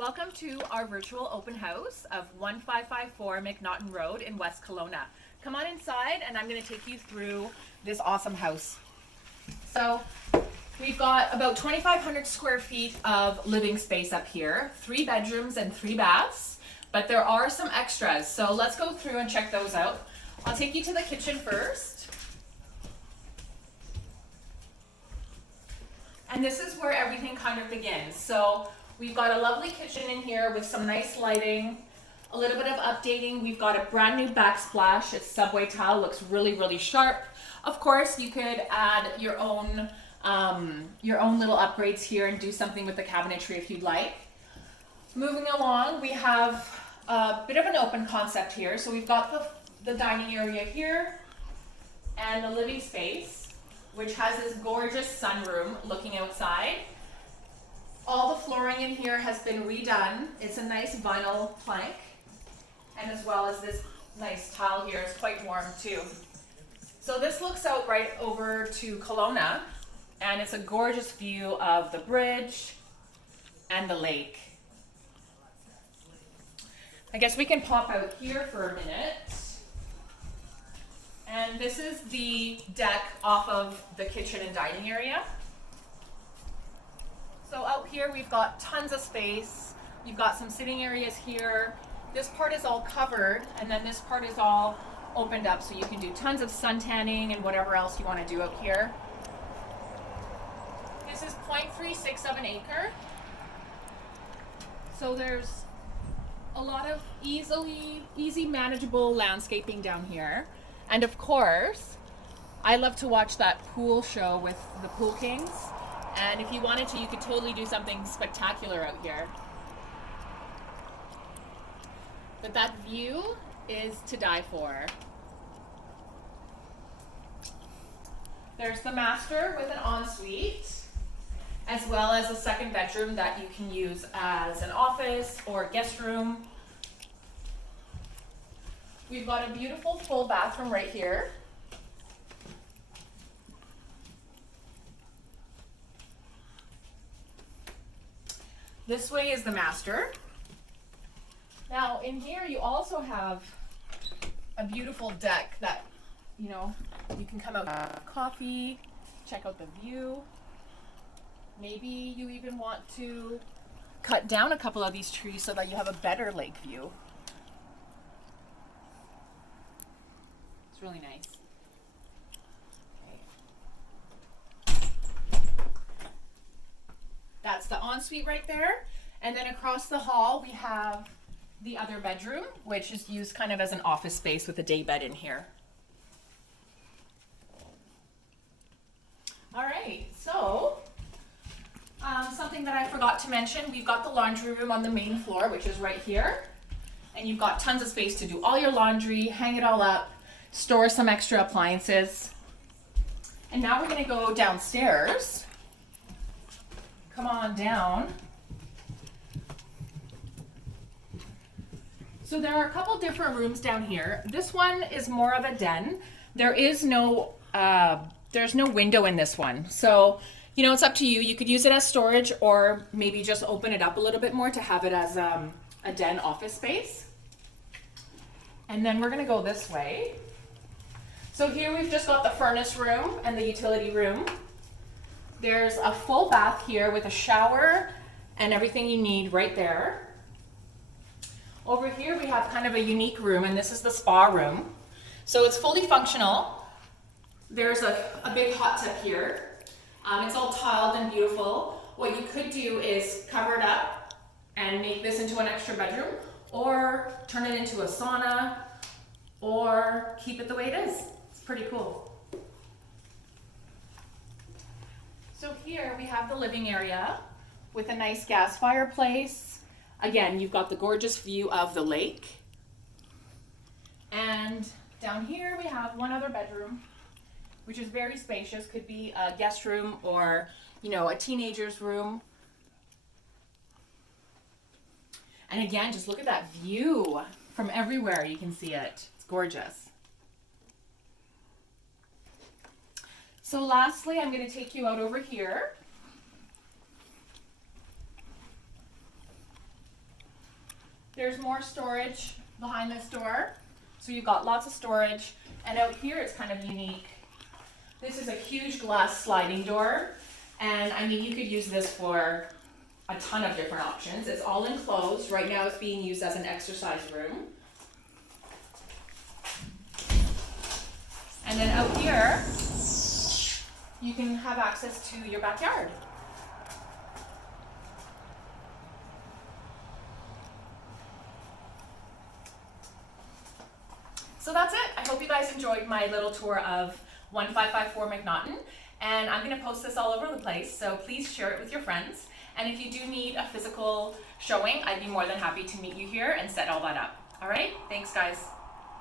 Welcome to our virtual open house of 1554 McNaughton Road in West Kelowna. Come on inside and I'm going to take you through this awesome house. So we've got about 2,500 square feet of living space up here, 3 bedrooms and 3 baths, but there are some extras. So let's go through and check those out. I'll take you to the kitchen first. And this is where everything kind of begins. So we've got a lovely kitchen in here with some nice lighting, a little bit of updating. We've got a brand new backsplash. It's subway tile, looks really, really sharp. Of course, you could add your own little upgrades here and do something with the cabinetry if you'd like. Moving along, we have a bit of an open concept here. So we've got the dining area here and the living space, which has this gorgeous sunroom looking outside. All the flooring in here has been redone. It's a nice vinyl plank, and as well as this nice tile here is quite warm too. So this looks out right over to Kelowna, and it's a gorgeous view of the bridge and the lake. I guess we can pop out here for a minute. And this is the deck off of the kitchen and dining area. So out here we've got tons of space. You've got some sitting areas here. This part is all covered, and then this part is all opened up, so you can do tons of sun tanning and whatever else you want to do out here. This is 0.36 of an acre. So there's a lot of easy manageable landscaping down here. And of course, I love to watch that pool show with the Pool Kings. And if you wanted to, you could totally do something spectacular out here. But that view is to die for. There's the master with an ensuite, as well as a second bedroom that you can use as an office or guest room. We've got a beautiful full bathroom right here. This way is the master. Now in here you also have a beautiful deck that, you can come out and have coffee, check out the view. Maybe you even want to cut down a couple of these trees so that you have a better lake view. It's really nice. That's the ensuite right there. And then across the hall, we have the other bedroom, which is used kind of as an office space with a day bed in here. All right, so something that I forgot to mention, we've got the laundry room on the main floor, which is right here. And you've got tons of space to do all your laundry, hang it all up, store some extra appliances. And now we're gonna go downstairs. Come on down. So there are a couple different rooms down here. This one is more of a den. There's no window in this one. So, it's up to you. You could use it as storage or maybe just open it up a little bit more to have it as a den office space. And then we're gonna go this way. So here we've just got the furnace room and the utility room. There's a full bath here with a shower and everything you need right there. Over here we have kind of a unique room, and this is the spa room. So it's fully functional. There's a big hot tub here. It's all tiled and beautiful. What you could do is cover it up and make this into an extra bedroom, or turn it into a sauna, or keep it the way it is. It's pretty cool. So here we have the living area with a nice gas fireplace. Again, you've got the gorgeous view of the lake. And down here we have one other bedroom, which is very spacious. Could be a guest room or, a teenager's room. And again, just look at that view from everywhere. You can see it. It's gorgeous. So lastly, I'm going to take you out over here. There's more storage behind this door. So you've got lots of storage. And out here it's kind of unique. This is a huge glass sliding door. And I mean, you could use this for a ton of different options. It's all enclosed. Right now it's being used as an exercise room. And then out here, you can have access to your backyard. So that's it. I hope you guys enjoyed my little tour of 1554 McNaughton. And I'm going to post this all over the place, so please share it with your friends. And if you do need a physical showing, I'd be more than happy to meet you here and set all that up. All right? Thanks, guys.